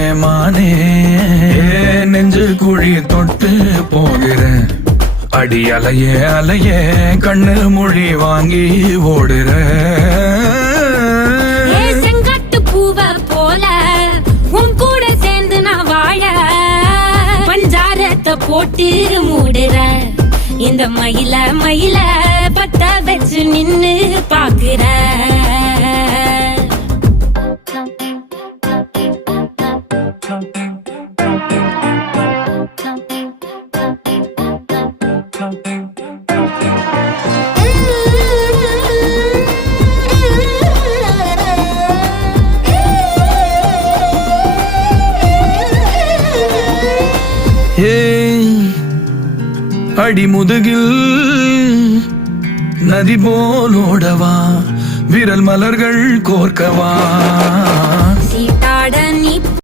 ஏமானே நெஞ்சு குழி தொட்டு போகிறேன் அடி அலையே அலையே கண்ணு மொழி வாங்கி ஓடுற செங்காட்டு பூவ போல உன் கூட சேர்ந்து நான் வாழ பஞ்சாரத்தை போட்டு மூடுற இந்த மயில மயில பத்த வச்சு நின்னு பாக்குற அடி முதுகில் நதி போலோடவா விரல் மலர்கள் கோர்க்கவா